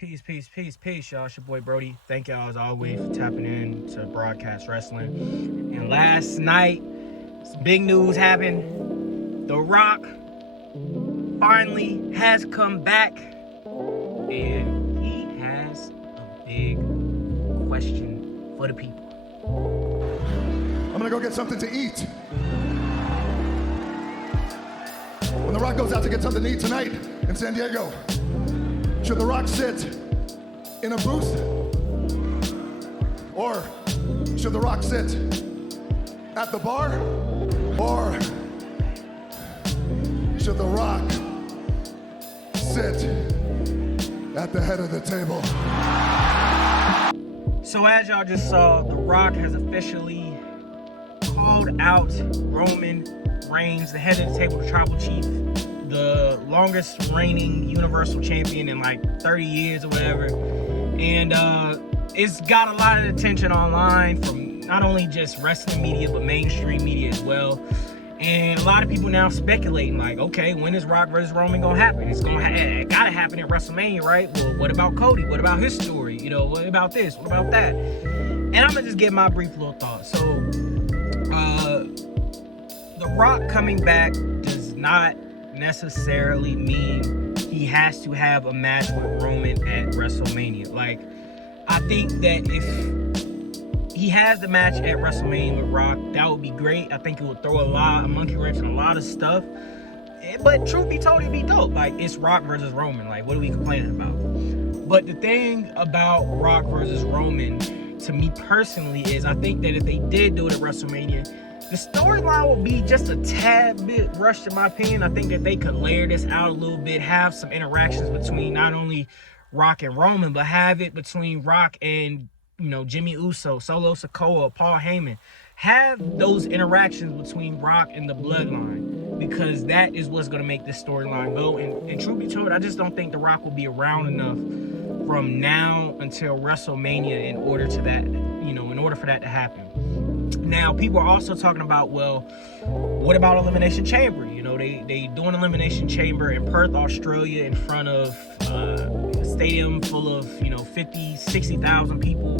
Peace, peace, peace, peace, y'all. It's your boy Brody. Thank y'all as always for tapping in to Broadcast Wrestling. And last night, some big news happened. The Rock finally has come back, and he has a big question for the people. I'm gonna go get something to eat. When The Rock goes out to get something to eat tonight in San Diego, should The Rock sit in a booth? Or should The Rock sit at the bar? Or should The Rock sit at the head of the table? So as y'all just saw, The Rock has officially called out Roman Reigns, the head of the table, the tribal chief, the longest reigning Universal Champion in like 30 years or whatever. And it's got a lot of attention online from not only just wrestling media, but mainstream media as well. And a lot of people now speculating like, okay, when is Rock versus Roman gonna happen? It's it gotta happen at WrestleMania, right? Well, what about Cody? What about his story? You know, what about this? What about that? And I'm gonna just give my brief little thoughts. So, The Rock coming back does not necessarily mean he has to have a match with Roman at WrestleMania. Like, I think that if he has the match at WrestleMania with Rock, that would be great. I think it would throw a monkey wrench in a lot of stuff. But truth be told, it'd be dope. Like, it's Rock versus Roman. Like, what are we complaining about? But the thing about Rock versus Roman, to me personally, is I think that if they did do it at WrestleMania, the storyline will be just a tad bit rushed, in my opinion. I think that they could layer this out a little bit, have some interactions between not only Rock and Roman, but have it between Rock and, Jimmy Uso, Solo Sikoa, Paul Heyman. Have those interactions between Rock and the Bloodline, because that is what's going to make this storyline go. And truth be told, I just don't think The Rock will be around enough from now until WrestleMania in order for that to happen. Now, people are also talking about, well, what about Elimination Chamber? They do an Elimination Chamber in Perth, Australia, in front of a stadium full of, 50, 60,000 people.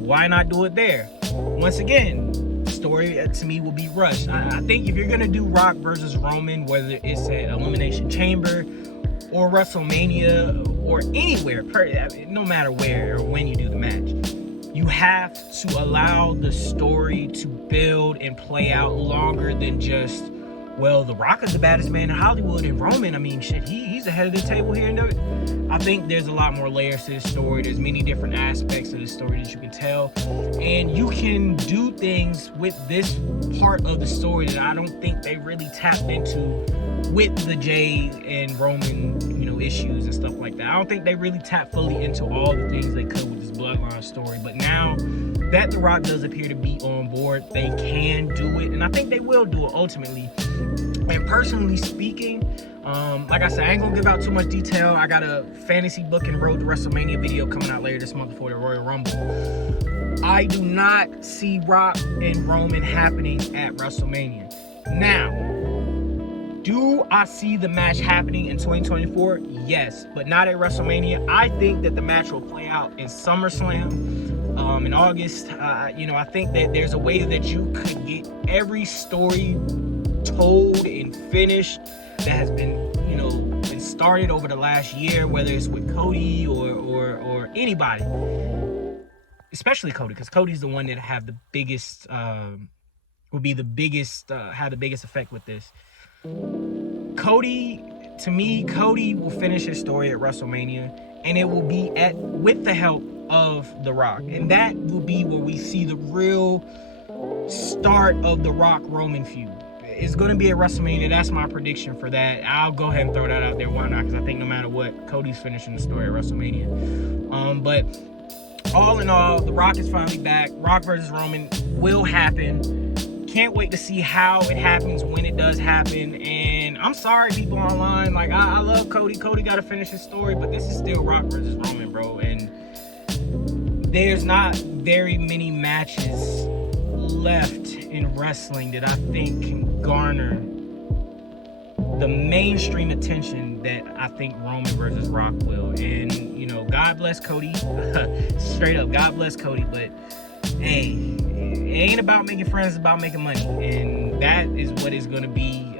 Why not do it there? Once again, the story to me will be rushed. I think if you're going to do Rock versus Roman, whether it's at Elimination Chamber or WrestleMania or anywhere, no matter where or when you do the match, you have to allow the story to build and play out longer than just, well, The Rock is the baddest man in Hollywood, and Roman, I mean, shit, he's ahead of the table here. And I think there's a lot more layers to this story. There's many different aspects of the story that you can tell. And you can do things with this part of the story that I don't think they really tapped into with the Jay and Roman, issues and stuff like that. I don't think they really tapped fully into all the things they could with this Bloodline story. But now that The Rock does appear to be on board, they can do it. And I think they will do it ultimately. And personally speaking, like I said, I ain't gonna give out too much detail. I got a fantasy booking Road to WrestleMania video coming out later this month before the Royal Rumble. I do not see Rock and Roman happening at WrestleMania. Now, do I see the match happening in 2024? Yes, but not at WrestleMania. I think that the match will play out in SummerSlam in August. I think that there's a way that you could get every story told and finished that has been, been started over the last year, whether it's with Cody or anybody, especially Cody, because Cody's the one that have the biggest, have the biggest effect with this. Cody will finish his story at WrestleMania, and it will be with the help of The Rock. And that will be where we see the real start of the Rock-Roman feud. It's going to be at WrestleMania. That's my prediction for that. I'll go ahead and throw that out there. Why not? Because I think no matter what, Cody's finishing the story at WrestleMania. But all in all, The Rock is finally back. Rock versus Roman will happen. Can't wait to see how it happens when it does happen. And I'm sorry, people online. Like, I love Cody. Cody got to finish his story, but this is still Rock versus Roman, bro. And there's not very many matches left in wrestling that I think can garner the mainstream attention that I think Roman versus Rock will. And, you know, God bless Cody. Straight up, God bless Cody. But, hey, it ain't about making friends, it's about making money. And that is what it's going to be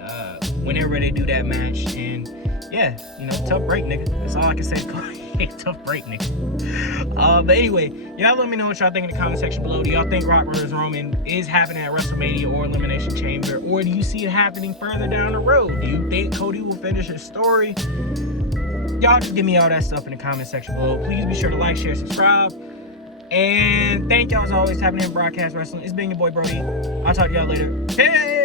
whenever they do that match. And, yeah, you know, tough break, nigga. That's all I can say. Tough break, nigga. But anyway, y'all let me know what y'all think in the comment section below. Do y'all think Rock vs. Roman is happening at WrestleMania or Elimination Chamber? Or do you see it happening further down the road? Do you think Cody will finish his story? Y'all just give me all that stuff in the comment section below. Please be sure to like, share, subscribe. And thank y'all as always, tapping in Broadcast Wrestling. It's been your boy Brody. I'll talk to y'all later. Peace!